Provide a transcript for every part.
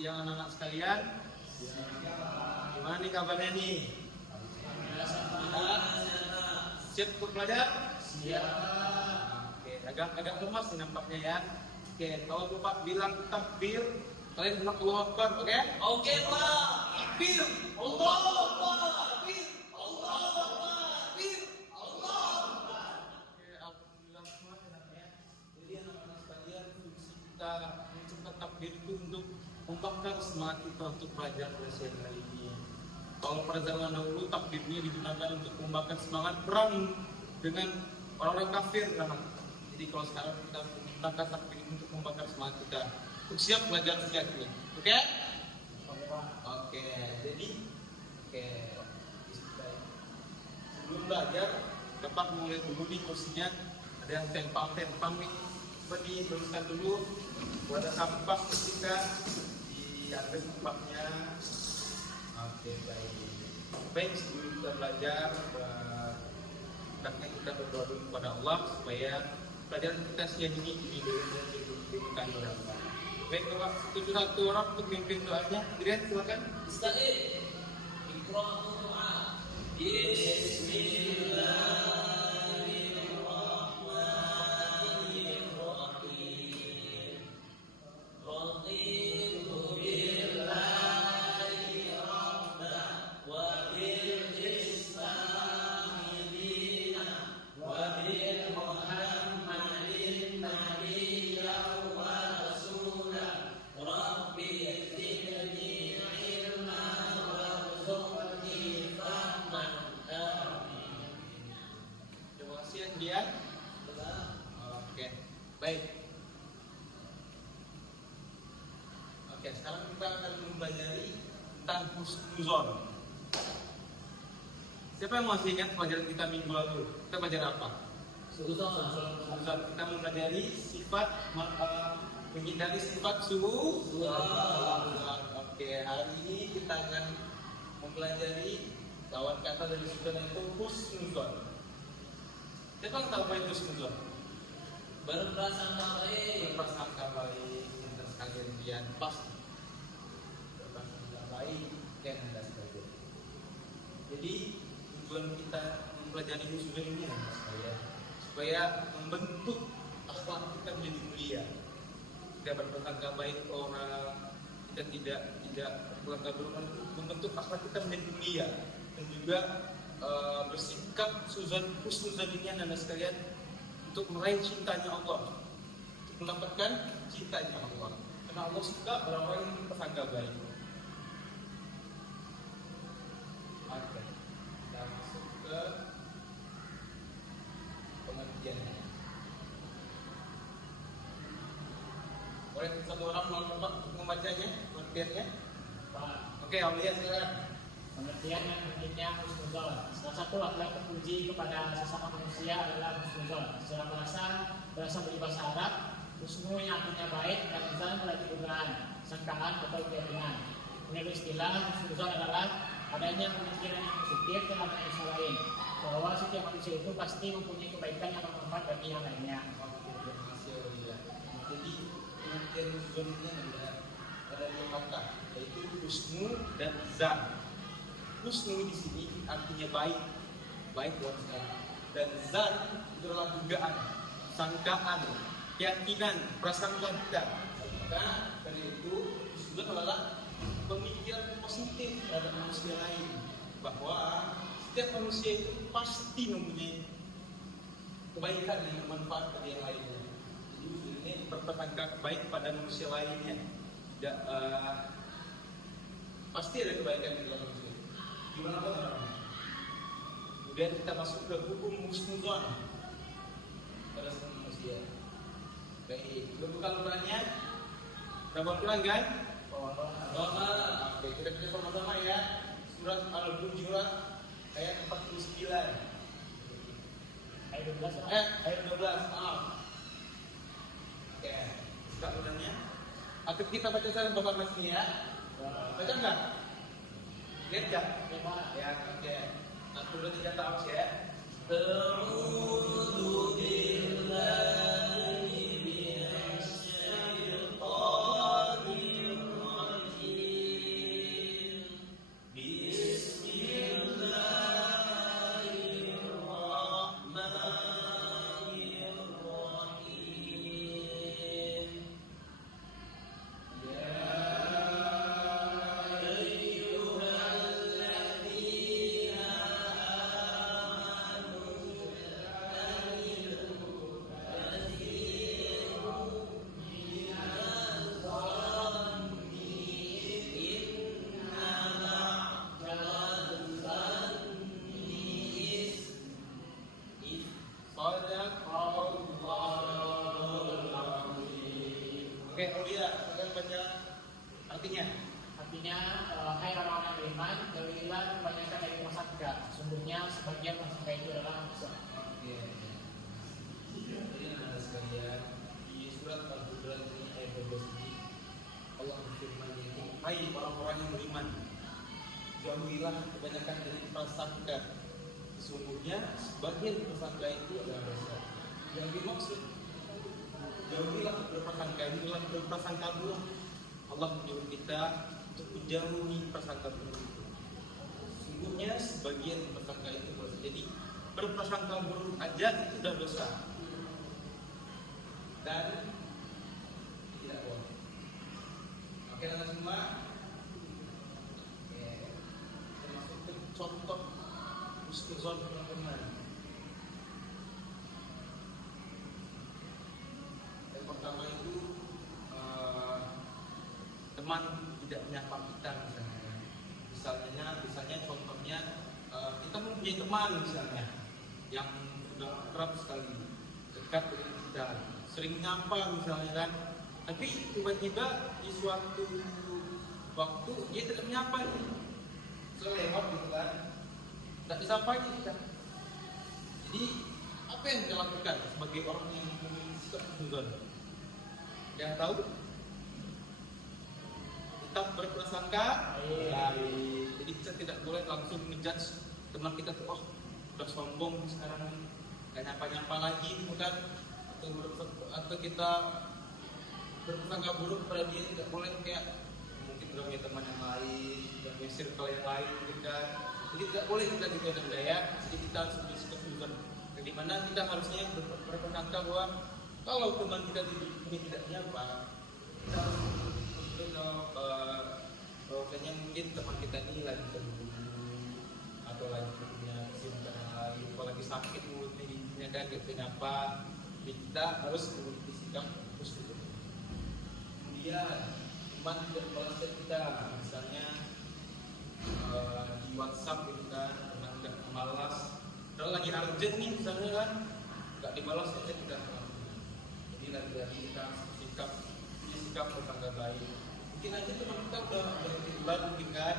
Siang anak-anak sekalian. Gimana nih kabarnya nih? Siap untuk belajar? Siap. Oke, agak lemas nih nampaknya ya. Oke, kalau Bapak bilang takbir, kalian bilang Allahu Akbar, oke? Oke, Pak. Takbir, Allahu Akbar. Takbir, Allahu Akbar. Takbir, Allahu Akbar. Oke, alhamdulillah semua ya. Jadi anak-anak sekalian, fungsi kita mengucapkan takbir itu untuk membakar semangat kita untuk belajar bahasa hari ini. Kalau pada zaman dahulu takbirnya digunakan untuk membakar semangat perang dengan orang-orang kafir kan. Jadi kalau sekarang kita menggunakan takbir untuk membakar semangat kita untuk siap belajar siap ini. Oke? Oke. Jadi sebelum belajar dapat mulai dulu nih kursinya. Ada yang tempang nih. Beri teruskan dulu. Ada sampah ketika diambil sampahnya. Oke, baik sebelum kita belajar, kita berdoa dulu kepada Allah supaya pelajaran kita siang ini diberikan oleh Allah. Baik, Bapak, tujuh satu orang untuk mimpin doanya. Dirian, silakan. Ista'id. Iqra'u doa. Bismillahirrahmanirrahim. Raditu billahi rabban wa bil islami dinan wa bil Muhammadin nabiyyan wa rasulan. Rabbi zidni ilman warzuqni fahman. Amin. Terima kasih, Dirian. Oke, baik. Oke, sekarang kita akan mempelajari tentang husnuzon. Siapa yang masih ingat pelajaran kita minggu lalu? Kita belajar apa? Husnuzon. Kita mempelajari sifat menghindari sifat Oke, hari ini kita akan mempelajari lawan kata dari sudon itu husnuzon. Siapa yang tahu apa itu husnuzon? Berprasangka baik. Berprasangka baik. Yang sekalian Dian pasti berprasangka baik dan Anda sekalian. Jadi tujuan kita mempelajari husnuzon ini supaya membentuk akhlak kita menjadi mulia. Tidak berprasangka baik orang, kita tidak berprasangka buruk, membentuk akhlak kita menjadi mulia dan juga bersikap husnuzon ini Anda sekalian untuk meraih cintanya Allah, untuk mendapatkan cintanya Allah. Karena Allah suka orang-orang yang berprasangka baik. Oke, kita masuk ke pengertiannya. Boleh satu orang melakukan untuk membacanya, pengertiannya? Oke, Aulia silakan. Pengertian yang pentingnya husnuzon. Salah satu akhlak terpuji kepada sesama manusia adalah husnuzon. Secara berasal dari bahasa Arab, husnu yang artinya baik dan zan berarti dugaan, sangkaan atau keyakinan. Menurut istilah, husnuzon adalah adanya pemikiran yang positif terhadap manusia lain, bahwa setiap manusia itu pasti mempunyai kebaikan yang bermanfaat bagi yang lainnya. Terima kasih, Aulia. Jadi pengertian husnuzon ini ada dua kata, yaitu husnu dan zan. Husnu di sini artinya baik buat saya. Dan zan itu adalah dugaan, sangkaan, keyakinan, prasangka kita. Maka dari itu husnu adalah pemikiran positif terhadap manusia lain, bahwa setiap manusia itu pasti mempunyai kebaikan yang bermanfaat bagi yang lainnya. Jadi husnu ini berprasangka baik pada manusia lainnya. Tidak, pasti ada kebaikan di dalam manusia. Gimana Pak? Kemudian kita masuk ke hukum husnuzon pada semua manusia. Baik, bukan Qurannya. Kita bawa Quran kan? Oke, kita baca sama-sama ya. Surat Al-Hujurat ayat 49. Ayat 12. Ayat 12, maaf. Oke, buka Qurannya. Akhir kita baca sama Bapak Mas ini ya. Baca enggak? Lihat enggak? Ya, oke. Satu, dua, tiga, tahu ya. A'udzu billahi minasy syaithanir Oke, oh iya, kalian baca artinya. Artinya, hai orang-orang yang beriman, jauhilah kebanyakan dari prasangka. Sesungguhnya sebagian prasangka itu adalah dosa. Oke. Jadi ada sekalian di surat Al-Hujurat ini ayat 12 ini Allah berfirman itu, hai orang-orang yang beriman, jauhilah kebanyakan dari prasangka. Sesungguhnya sebagian prasangka itu adalah dosa. Yang dimaksud jauhilah berprasangka ini adalah berprasangka buruk. Allah menyuruh kita untuk menjauhi prasangka buruk itu. Sesungguhnya sebagian prasangka itu dosa. Jadi berprasangka buruk aja itu sudah dosa. Dan tidak boleh. Oke, teman semua. Oke. Termasuk ke contoh husnuzon teman-teman. Yang pertama itu teman tidak menyapa kita misalnya contohnya kita mempunyai teman misalnya yang sudah kerap sekali dekat dengan kita, sering nyapa misalnya kan, tapi tiba-tiba di suatu waktu dia tidak menyapa nih, selewat gitu kan, tidak disapa kita. Jadi apa yang kita lakukan sebagai orang yang memiliki sikap husnuzon? Yang tahu? Tetap berprasangka baik. Jadi kita tidak boleh langsung menjudge teman kita tuh, oh udah sombong sekarang, gak nyapa-nyapa lagi gitu kan, atau kita berprasangka buruk pada dia. Tidak boleh kayak mungkin udah punya teman yang lain, udah punya circle yang lain gitu kan. Jadi tidak boleh kita gitu ya. Jadi kita harus bersikap husnuzon, di mana kita harusnya berprasangka bahwa kalau teman kita ini tidak nyapa, kita harus kayaknya mungkin teman kita ini lagi terburu atau lagi punya kesibukan yang lain, atau lagi sakit mulutnya giginya kan gitu nyapa. Kita harus memiliki sikap husnuzon. Kemudian teman tidak balas chat kita, misalnya di WhatsApp gitu kan, teman tidak malas, kalau lagi urgent nih misalnya kan, nggak dibalas chat kita. Jadi lagi-lagi kita sikap bertangga baik. Mungkin aja teman kita udah bertiduran mungkin kan,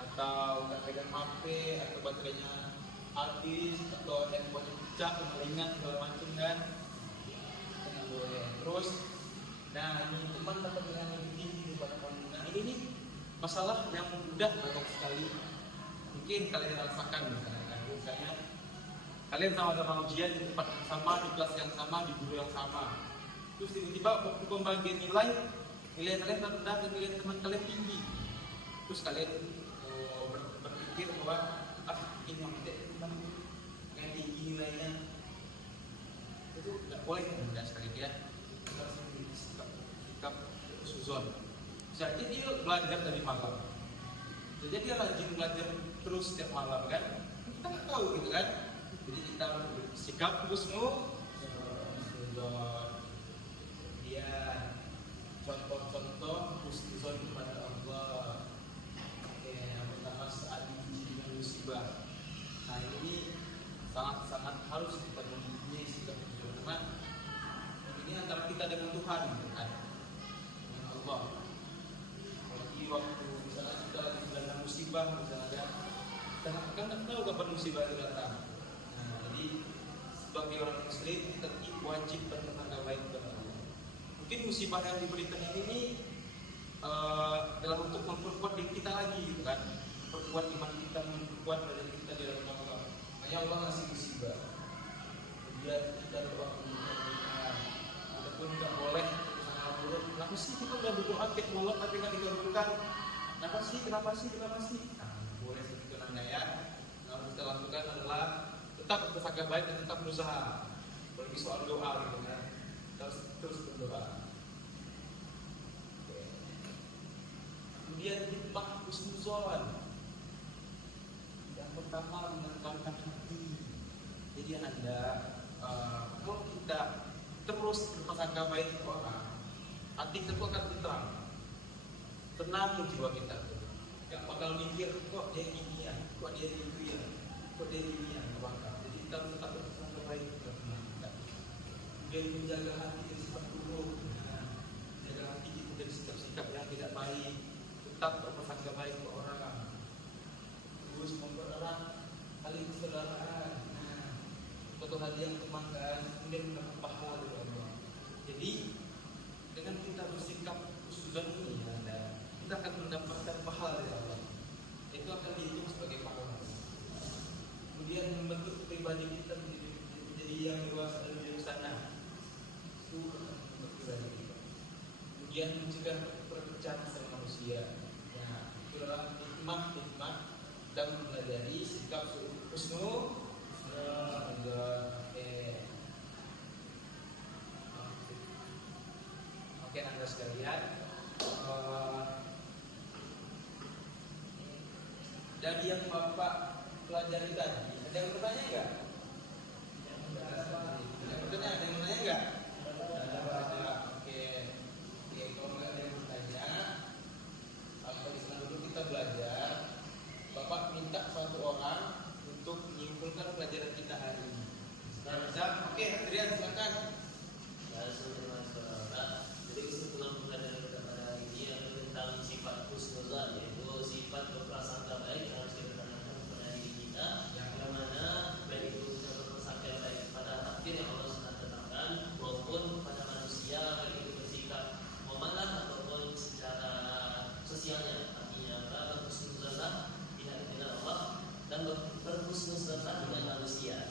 atau nggak pegang HP, atau baterainya habis, atau handphone pecah, kemalingan segala macam kan, kita nggak boleh. Terus, nah ini teman dapat dengan lebih tinggi daripada kamu. Nah ini nih masalah yang mudah banyak sekali. Mungkin kalian rasakan misalnya kalian sama-sama ujian di tempat yang sama, di kelas yang sama, di guru yang sama. Terus tiba-tiba waktu pembagian nilai kalian rendah dan nilai teman kalian tinggi. Terus kalian berpikir bahwa ini teman yang tinggi nilainya, itu tidak boleh rendah sekali ya. Kita harus memiliki sikap husnuzon. Jadi dia belajar dari malam, jadi dia rajin belajar terus setiap malam kan, kita nggak tahu gitu kan. Jadi kita harus bersikap husnuzon. Dia contoh husnuzon kepada Allah. Yang pertama saat diuji dengan musibah. Nah ini sangat harus kita mempunyai sikap husnuzon, karena ini antara kita dengan Tuhan kan, dengan Allah. Apalagi waktu misalnya kita lagi sedang musibah misalnya, kita kan tidak tahu kapan musibah itu datang. Nah jadi sebagai orang muslim kita wajib bertetangga baik kepada Allah. Mungkin musibah yang diberikan ini dalam untuk memperkuat diri kita lagi gitu kan, memperkuat iman kita, memperkuat badan kita di dalam Allah. Makanya Allah ngasih musibah, kemudian kita berdoa kemudian ataupun tidak boleh sangat buruk. Kenapa sih kita udah berdoa ke Allah tapi nggak dikabulkan? Kenapa sih? Nah, boleh seperti itu nanya ya. Yang harus kita lakukan adalah tetap berprasangka baik dan tetap berusaha. Bagi soal doa gitu kan, terus berdoa. Kemudian hitbah husnuzon. Yang pertama menenangkan hati. Jadi Anda kalau kita terus berprasangka baik ke orang, hati kita akan tenang jiwa kita. Yang bakal mikir kok dia gini ya, kok dia gitu ya, kok dia gini ya, jadi kita tetap berprasangka baik ke teman kita. Kemudian menjaga hati dari sifat buruk. Menjaga tetap berprasangka baik ke orang, terus mempererat tali persaudaraan. Nah, suatu hal yang kebanggaan kemudian mendapat pahala dari Allah. Jadi dengan kita bersikap husnuzon ini, kita akan mendapatkan pahala dari Allah. Itu akan dihitung sebagai pahala. Kemudian membentuk pribadi kita menjadi yang dewasa dan bijaksana. Itu membentuk pribadi kita. Kemudian mencegah perpecahan antara manusia. Ya, itulah hikmah dan mempelajari sikap husnuzon. Oke, Anda sekalian. Dari yang Bapak pelajari tadi, ada yang bertanya enggak? Ada yang bertanya enggak? Oke. Oke, kalau enggak ada yang bertanya, kalau di sana dulu kita belajar. Bapak minta satu orang untuk menyimpulkan pelajaran kita hari ini. Oke, Adrian silakan. Jadi kesimpulan pelajaran kita pada hari ini adalah tentang sifat husnuzon, yaitu sifat berprasangka baik yang harus kita tanamkan kepada diri kita, yang mana baik itu kita berprasangka baik kepada takdir yang Allah sudah tetapkan maupun kepada manusia, baik itu bersikap muamalah ataupun secara sosialnya. Artinya berhusnuzonlah dengan Allah dan berhusnuzonlah dengan manusia.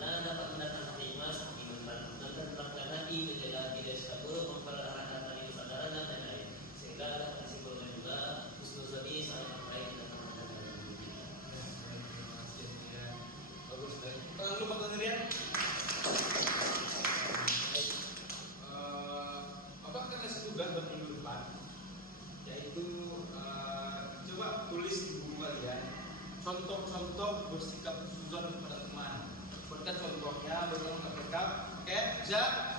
Karena dapat mendatangkan hikmah, mendatangkan hati, menjaga tidak suka buruk, memperarahkan tali kesadaran dan lain-lain. Sehingga dapat disimpulkan juga husnuzon ini sangat baik dan teman-teman. Bagus. Tangan lu Pak Adrian. Bapak akan kasih tugas buat minggu depan, yaitu coba tulis di buku kalian contoh-contoh bersikap husnuzon kepada teman. Berikan contohnya, berikan rekap. Oke, siap.